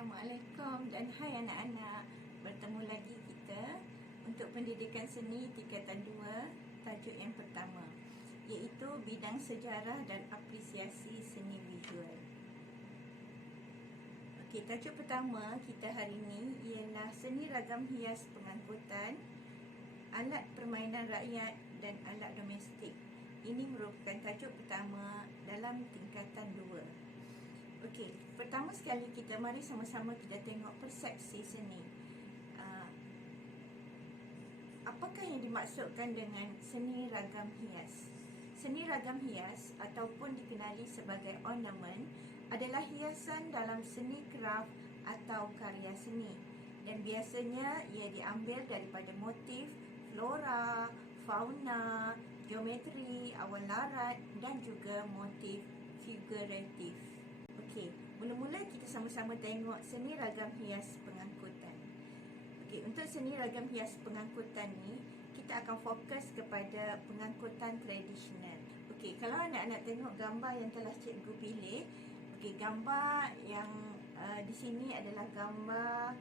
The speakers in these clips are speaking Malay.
Assalamualaikum dan hai anak-anak. Bertemu lagi kita untuk pendidikan seni tingkatan 2, tajuk yang pertama iaitu bidang sejarah dan apresiasi seni visual. Okey, tajuk pertama kita hari ini ialah seni ragam hias pengangkutan, alat permainan rakyat dan alat domestik. Ini merupakan tajuk pertama dalam tingkatan 2. Okey, pertama sekali mari sama-sama kita tengok persepsi seni. Apakah yang dimaksudkan dengan seni ragam hias? Seni ragam hias ataupun dikenali sebagai ornament adalah hiasan dalam seni kraft atau karya seni, dan biasanya ia diambil daripada motif flora, fauna, geometri, awan larat dan juga motif figuratif. Okey, mula-mula kita sama-sama tengok seni ragam hias pengangkutan. Okey, untuk seni ragam hias pengangkutan ni, kita akan fokus kepada pengangkutan tradisional. Okey, kalau anak-anak tengok gambar yang telah cikgu pilih, okey, gambar yang di sini adalah gambar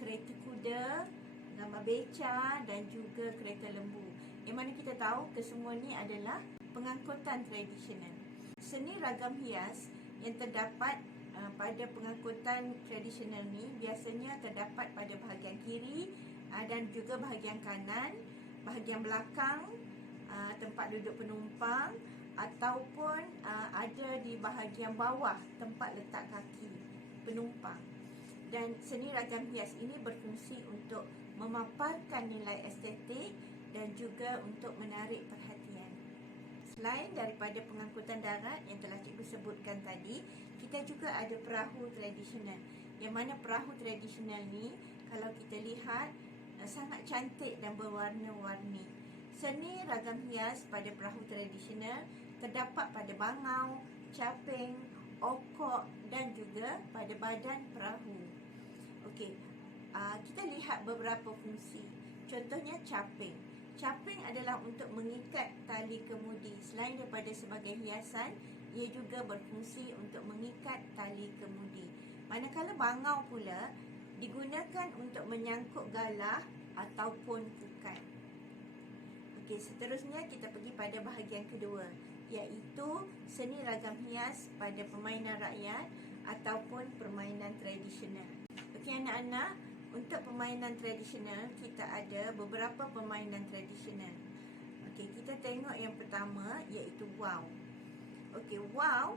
kereta kuda, gambar beca dan juga kereta lembu. Yang mana kita tahu kesemua ni adalah pengangkutan tradisional. Seni ragam hias yang terdapat pada pengangkutan tradisional ni biasanya terdapat pada bahagian kiri dan juga bahagian kanan, bahagian belakang, tempat duduk penumpang ataupun ada di bahagian bawah tempat letak kaki penumpang. Dan seni ragam hias ini berfungsi untuk memaparkan nilai estetik dan juga untuk menarik perhatian. Selain daripada pengangkutan darat yang telah cikgu sebutkan tadi, kita juga ada perahu tradisional. Yang mana perahu tradisional ni, kalau kita lihat, sangat cantik dan berwarna-warni. Seni ragam hias pada perahu tradisional terdapat pada bangau, caping, okok dan juga pada badan perahu. Okey, kita lihat beberapa fungsi. Contohnya caping. Caping adalah untuk mengikat tali kemudi. Selain daripada sebagai hiasan, ia juga berfungsi untuk mengikat tali kemudi. Manakala bangau pula digunakan untuk menyangkut galah ataupun pukat. Okey, seterusnya kita pergi pada bahagian kedua, iaitu seni ragam hias pada permainan rakyat ataupun permainan tradisional. Okey anak-anak, untuk permainan tradisional, kita ada beberapa permainan tradisional. Okey, kita tengok yang pertama iaitu wow. Okey, wow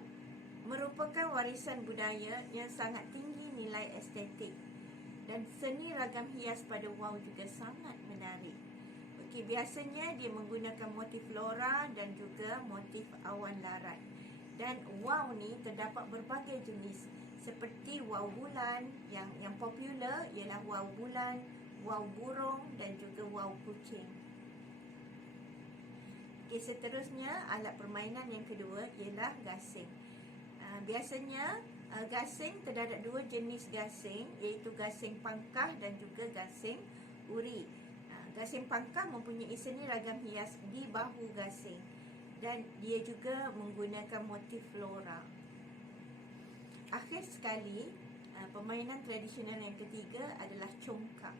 merupakan warisan budaya yang sangat tinggi nilai estetik. Dan seni ragam hias pada wow juga sangat menarik. Okey, biasanya dia menggunakan motif flora dan juga motif awan larat. Dan wow ni terdapat berbagai jenis, seperti wow bulan. Yang popular ialah wow bulan, wow burung dan juga wow kucing. Okey, seterusnya alat permainan yang kedua ialah gasing. Biasanya gasing terdapat dua jenis gasing, iaitu gasing pangkah dan juga gasing uri. Gasing pangkah mempunyai seni ragam hias di bahu gasing dan dia juga menggunakan motif flora. Akhir sekali, permainan tradisional yang ketiga adalah congkak.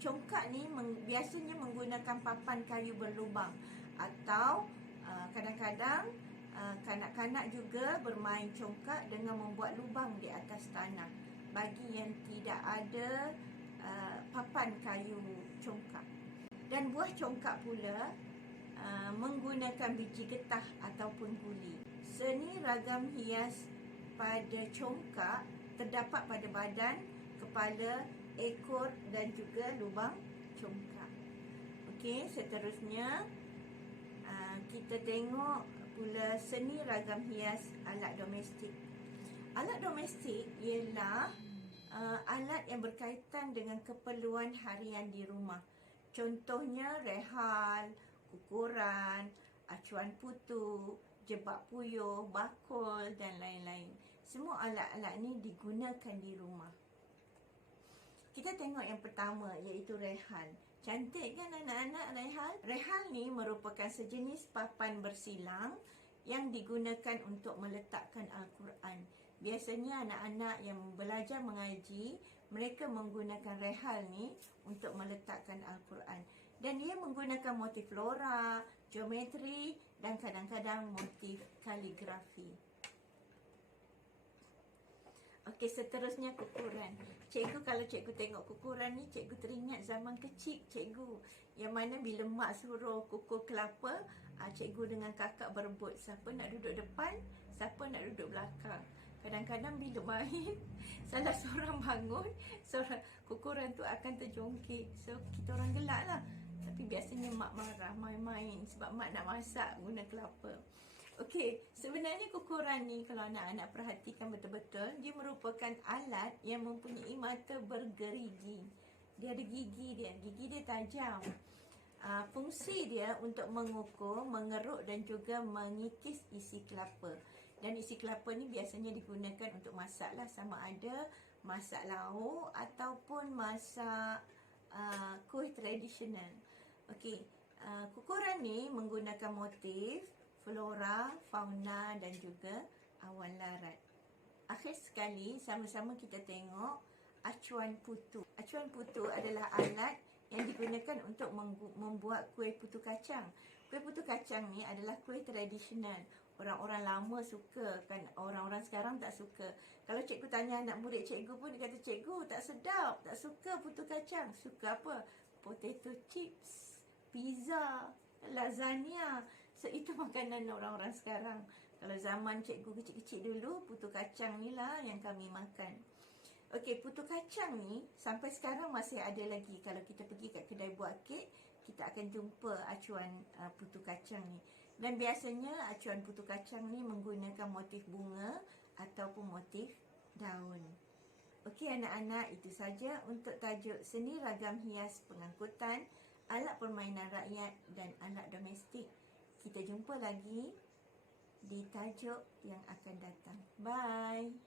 Congkak ni biasanya menggunakan papan kayu berlubang atau kadang-kadang kanak-kanak juga bermain congkak dengan membuat lubang di atas tanah bagi yang tidak ada papan kayu congkak. Dan buah congkak pula menggunakan biji getah ataupun guli. Seni ragam hias pada congkak terdapat pada badan, kepala, ekor dan juga lubang congkak. Okey, seterusnya kita tengok pula seni ragam hias alat domestik. Alat domestik ialah alat yang berkaitan dengan keperluan harian di rumah. Contohnya rehal, kukuran, acuan putu, jebak puyuh, bakul dan lain-lain. Semua alat-alat ni digunakan di rumah. Kita tengok yang pertama iaitu rehal. Cantik kan anak-anak rehal? Rehal ni merupakan sejenis papan bersilang yang digunakan untuk meletakkan Al-Quran. biasanya anak-anak yang belajar mengaji, mereka menggunakan rehal ni untuk meletakkan Al-Quran. Dan ia menggunakan motif flora, geometri dan kadang-kadang motif kaligrafi. Okey, seterusnya kukuran. Cikgu, kalau cikgu tengok kukuran ni, cikgu teringat zaman kecil cikgu, yang mana bila mak suruh kukur kelapa, cikgu dengan kakak berebut siapa nak duduk depan, siapa nak duduk belakang. Kadang-kadang bila main, salah seorang bangun, seorang kukuran tu akan terjongkit. So kita orang gelak lah. Tapi biasanya mak marah, main-main sebab mak nak masak guna kelapa. Okey, sebenarnya kukuran ni kalau anak-anak perhatikan betul-betul, dia merupakan alat yang mempunyai mata bergerigi. Dia ada gigi dia tajam. Fungsi dia untuk mengukur, mengeruk dan juga mengikis isi kelapa. Dan isi kelapa ni biasanya digunakan untuk masak lah, sama ada masak lauk ataupun masak kuih tradisional. Okey, kukuran ni menggunakan motif flora, fauna dan juga awan larat. Akhir sekali, sama-sama kita tengok acuan putu. Acuan putu adalah alat yang digunakan untuk membuat kuih putu kacang. Kuih putu kacang ni adalah kuih tradisional. Orang-orang lama suka kan, orang-orang sekarang tak suka. Kalau cikgu tanya anak murid cikgu pun, dia kata, cikgu tak sedap, tak suka putu kacang. Suka apa? Potato chips, pizza, lasagna. So itu makanan orang-orang sekarang. Kalau zaman cikgu kecil-kecil dulu, putu kacang ni lah yang kami makan. Okey, putu kacang ni sampai sekarang masih ada lagi. Kalau kita pergi kat kedai buat kek, kita akan jumpa acuan putu kacang ni. Dan biasanya acuan putu kacang ni menggunakan motif bunga ataupun motif daun. Okey anak-anak, itu saja untuk tajuk seni ragam hias pengangkutan, alat permainan rakyat dan alat domestik. Kita jumpa lagi di tajuk yang akan datang. Bye.